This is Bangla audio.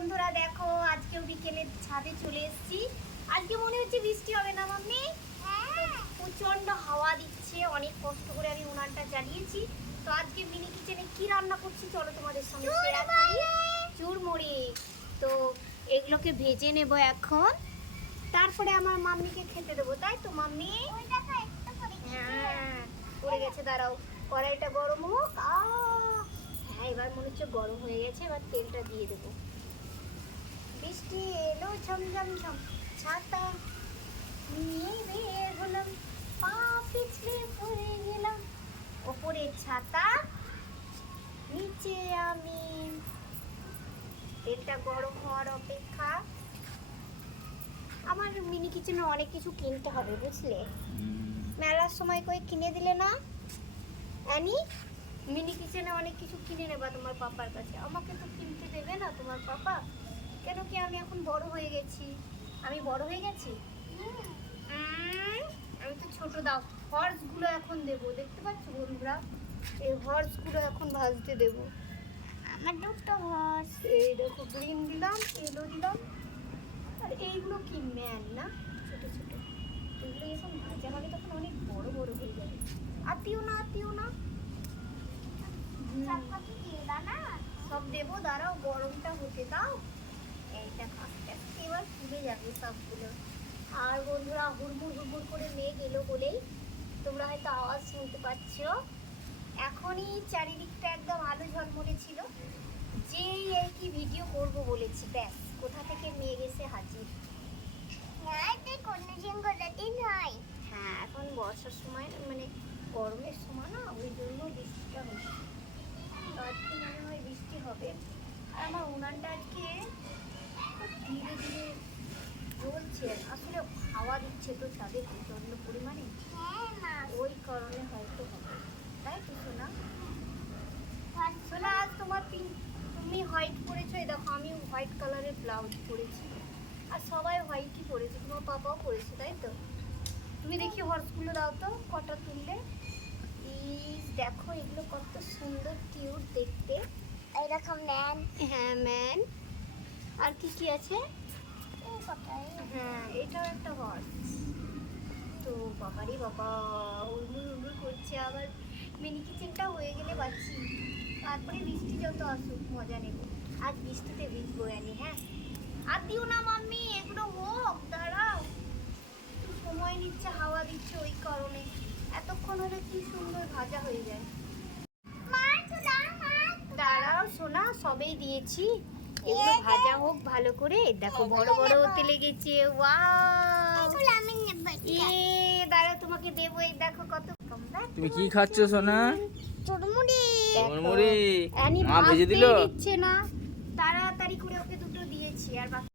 বন্ধুরা দেখো আজকেও বিকেলে ছাদে চলে এসেছি। আজকে মনে হচ্ছে বৃষ্টি হবে না মাম্মি? প্রচন্ড হাওয়া দিচ্ছে, অনেক কষ্ট করে আমি উনানটা জ্বালিয়েছি। তো আজকে মিনি কিচেনে কি রান্না করছি চলো তোমাদের সঙ্গে শেয়ার করি। চুরমুড়ি। তো এগুলোকে ভেজে নেব এখন, তারপরে আমার মাম্মিকে খেতে দেবো, তাই তো মাম্মি? হ্যাঁ পড়ে গেছে, দাঁড়াও কড়াইটা গরম হোক। হ্যাঁ এবার মনে হচ্ছে গরম হয়ে গেছে, এবার তেলটা দিয়ে দেবো। বৃষ্টি এলো ঝমঝম ঝম, ছাতা নিয়ে বের হলাম, পা পিছলে পড়ে গেলাম, ওপরে ছাতা নিচে আমি। তেলটা গরম হওয়ার অপেক্ষা। আমার মিনি কিচেনে অনেক কিছু কিনতে হবে বুঝলে, মেলার সময় কই কিনে দিলে না অ্যানি? মিনি কিচেনে অনেক কিছু কিনে নেবা তোমার পাপার কাছে, আমাকে তো কিনতে দেবে না তোমার পাপা। কেন কি আমি এখন বড় হয়ে গেছি? আমি বড় হয়ে গেছি? আমি তো ছোট। দাও হর্সগুলো এখন দেবো, দেখতে পাচ্ছ বন্ধুরা? এই হর্সগুলো এখন ভাজতে দেবো। আমার দুটো হর্স, এই দেখো গ্রিন দিলাম, এলো দিলাম, আর এইগুলো কি ম্যান না, ছোট ছোট। এগুলো যখন ভাজা হবে তখন অনেক বড় বড় হয়ে যাবে। আতিও না আতিও না, সব দেবো, দাঁড়াও গরমটা হতে দাও। এইটা আস্তে আস্তে এবার ফুলে যাবে সবগুলো। আর বন্ধুরা হুড়মুড় হুড়মুড় করে মেঘ এলো বলেই তোমরা হয়তো আওয়াজ শুনতে পাচ্ছ। এখনই চারিদিকটা একদম আলো ঝলমলে ছিল, যেই আর কি ভিডিও করব বলেছি, ব্যাস কোথা থেকে মেঘ এসে হাজির। হ্যাঁ এখন বর্ষার সময় মানে গরমের সময় না, ওই জন্য বৃষ্টিটা হচ্ছে। আজকে মনে হয় বৃষ্টি হবে। আর আমার উনানটা আজকে ধীরে ধীরে জ্বলছে, আসলে হাওয়া দিচ্ছে তো ছাদে প্রচন্ড পরিমাণে, ওই কারণে হয়তো হবে, তাই তো শোনা? শোনা আজ তোমার তুমি হোয়াইট পরেছো, এই দেখো আমিও হোয়াইট কালারের ব্লাউজ পরেছি, আর সবাই হোয়াইটই পরেছে, তোমার পাপাও পরেছে, তাই তো? তুমি দেখি হর্সগুলো দাও তো কটা তুললে। দেখো এগুলো কত সুন্দর কিউট দেখতে, এইরকম ম্যান। হ্যাঁ ম্যান। আর কি কি আছে? হ্যাঁ এটাও একটা হর্স। তো বাবারে বাবা উড়মুড় উড়মুড় করছে। আবার মিনি কিচেনটা হয়ে গেলে বাঁচি, তারপরে বৃষ্টি যত আসুক মজা নেব। আজ বৃষ্টিতে ভিজবো আনি। হ্যাঁ আর দিও না মাম্মি, এগুলো হোক, দাঁড়াও একটু সময় নিচ্ছে, হাওয়া দিচ্ছে ওই কারণে। এতক্ষণ হলে কি সুন্দর ভাজা হয়ে যায়। দাঁড়াও সোনা, সবেই দিয়েছি, এগুলো ভাজা হোক ভালো করে। দেখো বড় বড় হতে লেগেছে। ওয়াও, দাঁড়াও তোমাকে দেবো। এই দেখো কত। তুমি কি খাচ্ছো সোনা? চুরমুড়ি। চুরমুড়ি অ্যানি মা ভেজে দিল। দিচ্ছে না, তাড়াতাড়ি করে ওকে দুটো দিয়েছি, আর বাকি